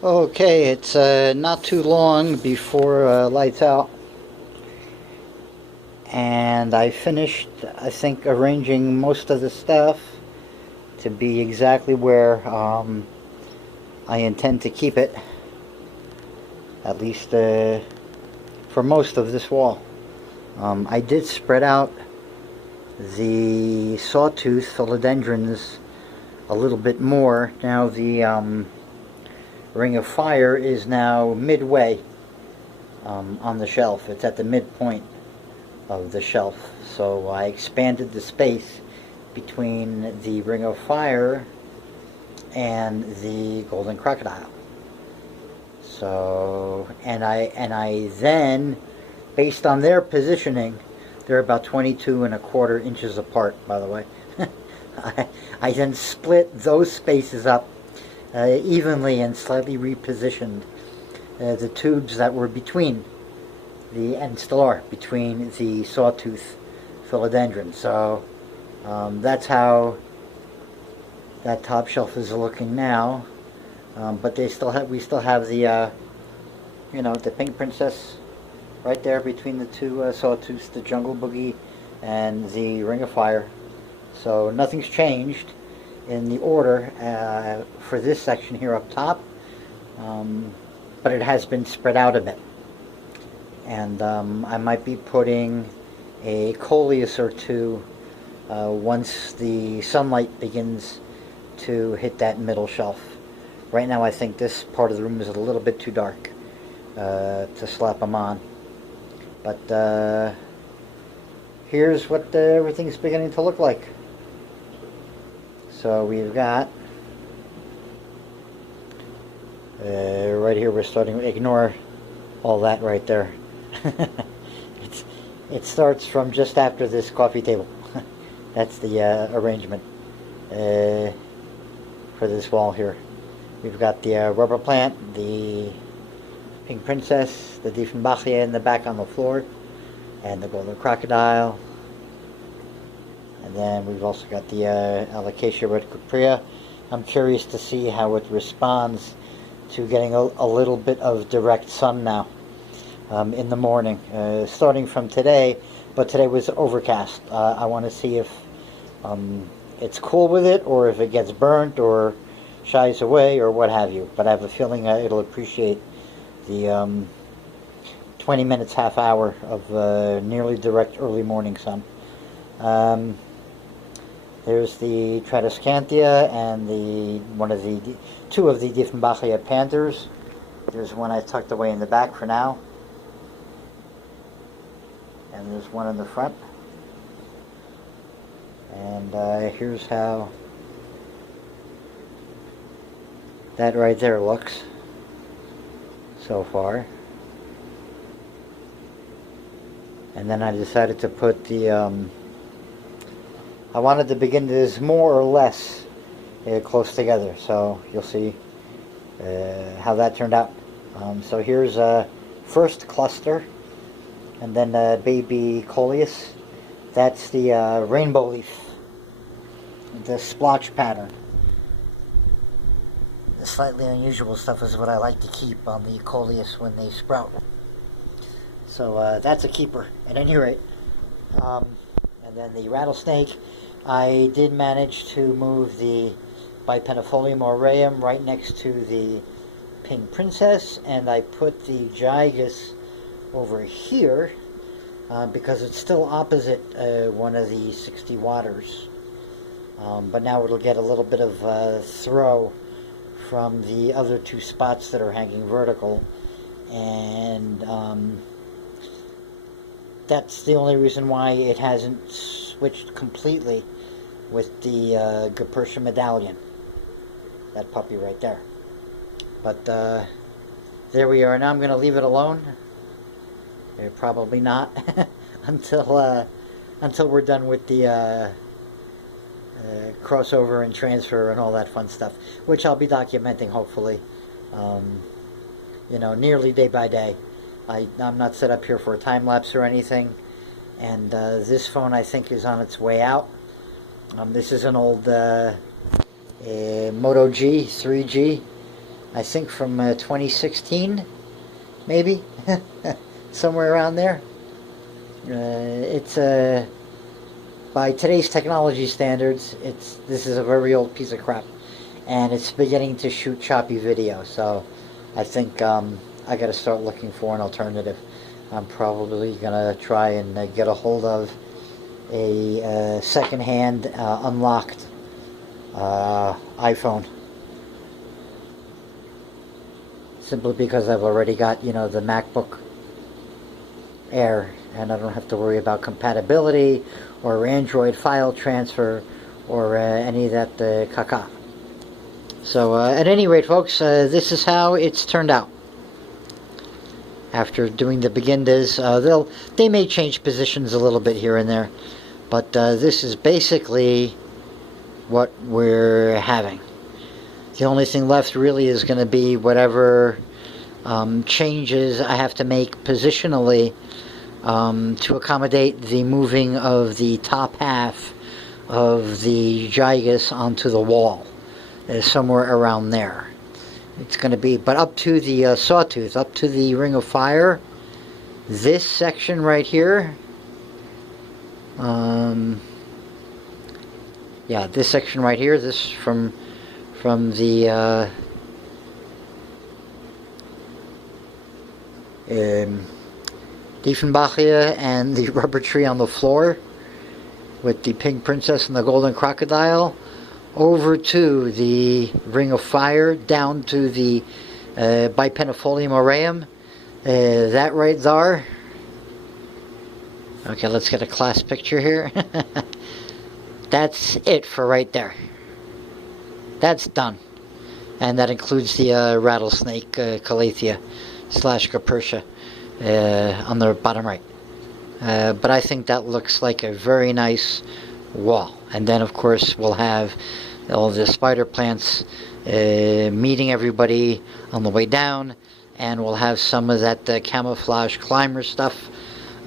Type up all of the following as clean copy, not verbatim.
Okay, it's not too long before lights out, and I finished, I think, arranging most of the stuff to be exactly where I intend to keep it, at least for most of this wall. I did spread out the sawtooth philodendrons a little bit more. Now the Ring of Fire is now midway on the shelf. It's at the midpoint of the shelf. So I expanded the space between the Ring of Fire and the Golden Crocodile. So and I then, based on their positioning, they're about 22 1/4 inches apart, by the way. I then split those spaces up evenly and slightly repositioned the tubes that were between and still are between the sawtooth philodendron. So that's how that top shelf is looking now. But we still have the the Pink Princess right there between the two sawtooths, the Jungle Boogie and the Ring of Fire. So nothing's changed in the order for this section here up top, but it has been spread out a bit. And I might be putting a coleus or two once the sunlight begins to hit that middle shelf. Right now I think this part of the room is a little bit too dark to slap them on. But here's what everything's beginning to look like. So we've got right here, we're starting to ignore all that right there. It starts from just after this coffee table. That's the arrangement for this wall here. We've got the rubber plant, the Pink Princess, the Diefenbachia in the back on the floor, and the Golden Crocodile. And then we've also got the Alocasia red cuprea. I'm curious to see how it responds to getting a little bit of direct sun now in the morning, starting from today. But today was overcast. I want to see if it's cool with it, or if it gets burnt, or shies away, or what have you. But I have a feeling it'll appreciate the 20 minutes, half hour of nearly direct early morning sun. There's the Tradescantia and two of the Diefenbachia panthers. There's one I tucked away in the back for now, and there's one in the front. And here's how that right there looks so far. And then I decided to put the I wanted to begin this more or less close together, so you'll see how that turned out. So here's first cluster, and then baby coleus. That's the rainbow leaf, the splotch pattern. The slightly unusual stuff is what I like to keep on the coleus when they sprout. So that's a keeper at any rate. And then the rattlesnake, I did manage to move the Bipenifolium aureum right next to the Pink Princess, and I put the gigas over here because it's still opposite one of the 60 watters. But now it'll get a little bit of throw from the other two spots that are hanging vertical, and that's the only reason why it hasn't switched completely with the Gepersia medallion, that puppy right there. But there we are. Now I'm going to leave it alone. Probably not until we're done with the crossover and transfer and all that fun stuff, which I'll be documenting hopefully, nearly day by day. I'm not set up here for a time lapse or anything, and this phone I think is on its way out. This is an old Moto G 3G I think from 2016, maybe, somewhere around there. It's by today's technology standards, this is a very old piece of crap, and it's beginning to shoot choppy video. So I think I got to start looking for an alternative. I'm probably gonna try and get a hold of a second-hand unlocked iPhone, simply because I've already got, the MacBook Air, and I don't have to worry about compatibility or Android file transfer or any of that caca. So at any rate, folks, this is how it's turned out. After doing the begindas, they may change positions a little bit here and there, but this is basically what we're having. The only thing left really is going to be whatever changes I have to make positionally to accommodate the moving of the top half of the gigas onto the wall, somewhere around there. It's going to be, but up to the sawtooth, up to the ring of fire, this section right here, yeah, this section right here, this from the Diefenbachia and the rubber tree on the floor with the pink princess and the golden crocodile, over to the ring of fire, down to the bipenifolium aureum, that right there. Okay, let's get a class picture here. That's it for right there. That's done. And that includes the rattlesnake calathea / capertia on the bottom right. But I think that looks like a very nice wall. And then, of course, we'll have all the spider plants meeting everybody on the way down, and we'll have some of that camouflage climber stuff,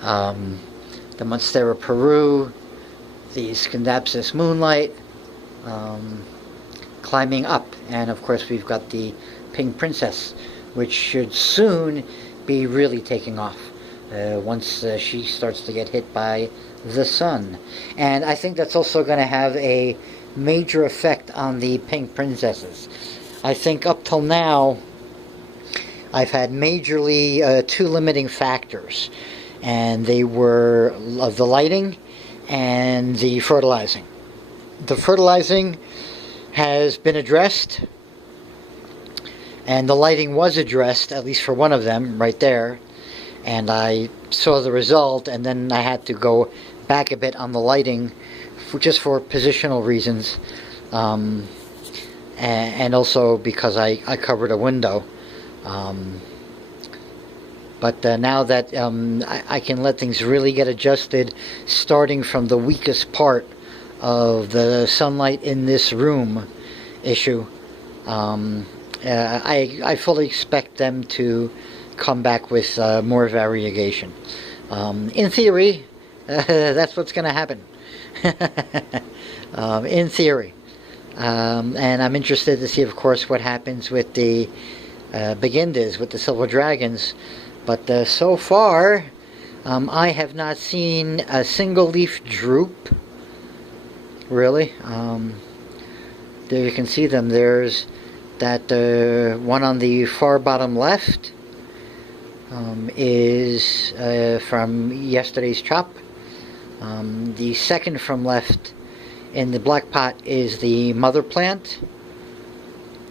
the Monstera Peru, the Scindapsus moonlight, climbing up. And of course we've got the pink princess, which should soon be really taking off once she starts to get hit by the sun. And I think that's also going to have a major effect on the pink princesses. I think up till now I've had majorly two limiting factors, and they were the lighting and the fertilizing. The fertilizing has been addressed, and the lighting was addressed, at least for one of them right there, and I saw the result, and then I had to go back a bit on the lighting just for positional reasons, and also because I covered a window. But now that I can let things really get adjusted, starting from the weakest part of the sunlight in this room issue, I fully expect them to come back with more variegation. In theory, that's what's going to happen. In theory. And I'm interested to see, of course, what happens with the begindas, with the silver dragons. But so far, I have not seen a single leaf droop, really. There you can see them. There's that one on the far bottom left is from yesterday's chop. The second from left in the black pot is the mother plant.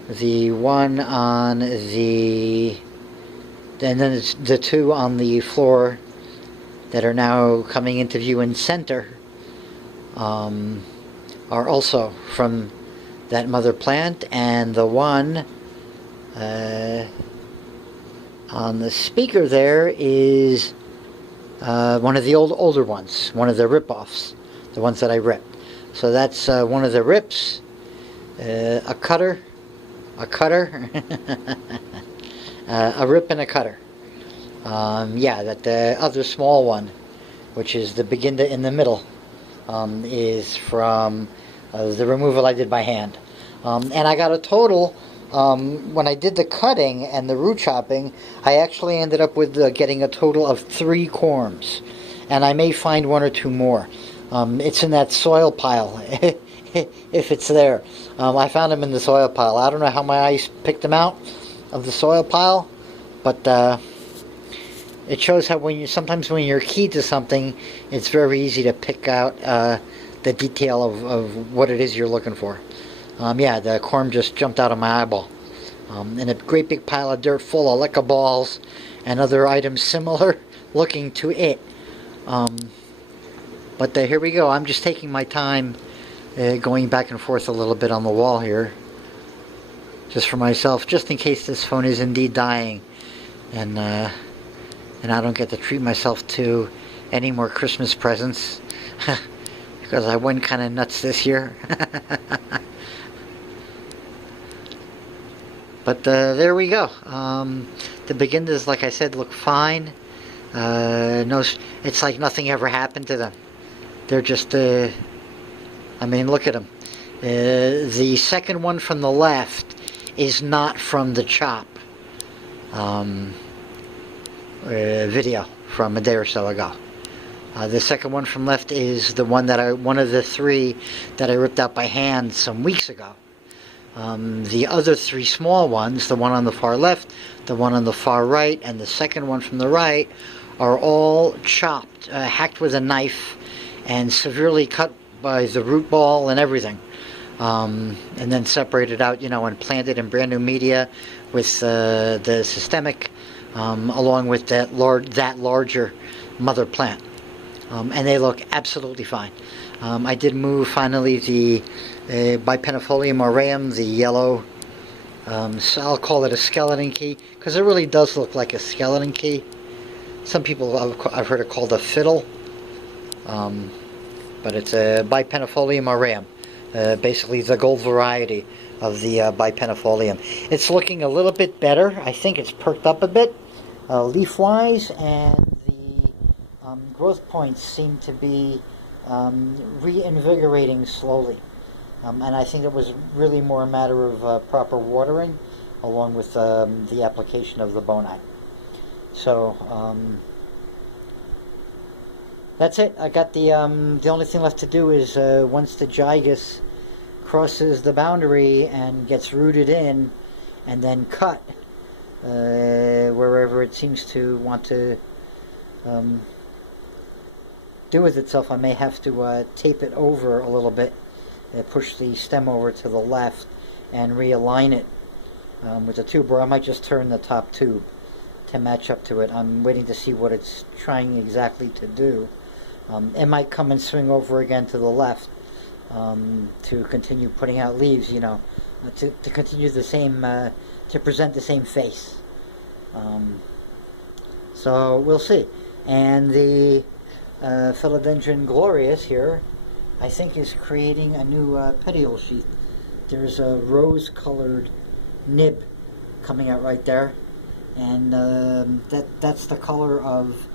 The one on the... and then it's the two on the floor that are now coming into view in center are also from that mother plant, and the one on the speaker there is one of the older ones, one of the rip-offs, the ones that I ripped. So that's one of the rips, a cutter, a rip and a cutter. Yeah, that the other small one, which is the beginda in the middle, is from the removal I did by hand. And I got a total when I did the cutting and the root chopping, I actually ended up with getting a total of 3 corms. And I may find 1 or 2 more. It's in that soil pile, if it's there. I found them in the soil pile. I don't know how my eyes picked them out of the soil pile, but it shows how sometimes when you're keyed to something, it's very easy to pick out the detail of what it is you're looking for. Yeah, the corm just jumped out of my eyeball. In a great big pile of dirt full of liquor balls and other items similar looking to it. But here we go. I'm just taking my time going back and forth a little bit on the wall here. Just for myself, just in case this phone is indeed dying. And I don't get to treat myself to any more Christmas presents. Because I went kind of nuts this year. But there we go. The beginners, like I said, look fine. No, it's like nothing ever happened to them. They're just, I mean, look at them. The second one from the left is not from the chop video from a day or so ago. The second one from left is the one that one of the 3 that I ripped out by hand some weeks ago. The other 3 small ones, the one on the far left, the one on the far right, and the second one from the right, are all chopped, hacked with a knife, and severely cut by the root ball and everything. And then separated out, and planted in brand new media with the systemic, along with that larger mother plant. And they look absolutely fine. I did move finally the Bipennifolium aureum, the yellow, so I'll call it a skeleton key, because it really does look like a skeleton key. Some people I've heard it called a fiddle, but it's a Bipennifolium aureum, basically the gold variety of the Bipennifolium. It's looking a little bit better. I think it's perked up a bit, leaf-wise, and the growth points seem to be reinvigorating slowly. And I think it was really more a matter of proper watering, along with the application of the bonite. So that's it. I got the only thing left to do is once the gigas crosses the boundary and gets rooted in, and then cut wherever it seems to want to do with itself. I may have to tape it over a little bit, push the stem over to the left, and realign it with the tube, or I might just turn the top tube to match up to it. I'm waiting to see what it's trying exactly to do. It might come and swing over again to the left to continue putting out leaves, to continue the same, to present the same face. So we'll see. And the Philodendron glorious here, I think, is creating a new petiole sheath. There's a rose-colored nib coming out right there, and that's the color of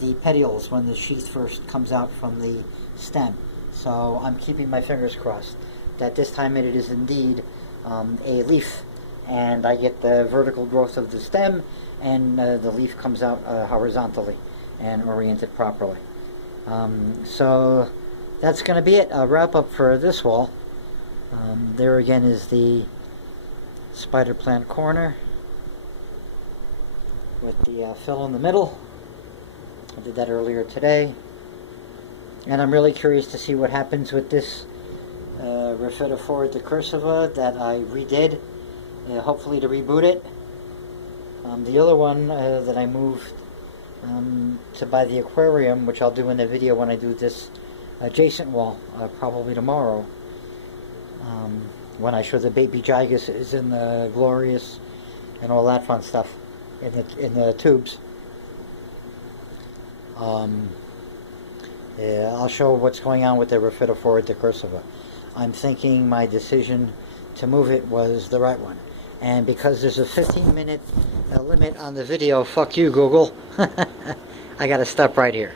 the petioles when the sheath first comes out from the stem. So I'm keeping my fingers crossed that this time it is indeed a leaf, and I get the vertical growth of the stem, and the leaf comes out horizontally and oriented properly. So that's going to be it. A wrap up for this wall. There again is the spider plant corner with the fill in the middle. I did that earlier today, and I'm really curious to see what happens with this Rhaphidophora decursiva that I redid, hopefully to reboot it. The other one that I moved to buy the aquarium, which I'll do in the video when I do this adjacent wall, probably tomorrow, when I show the baby gigas is in the glorious and all that fun stuff in the tubes. I'll show what's going on with the Rhaphidophora decursiva. I'm thinking my decision to move it was the right one. And because there's a 15-minute limit on the video, fuck you, Google, I gotta stop right here.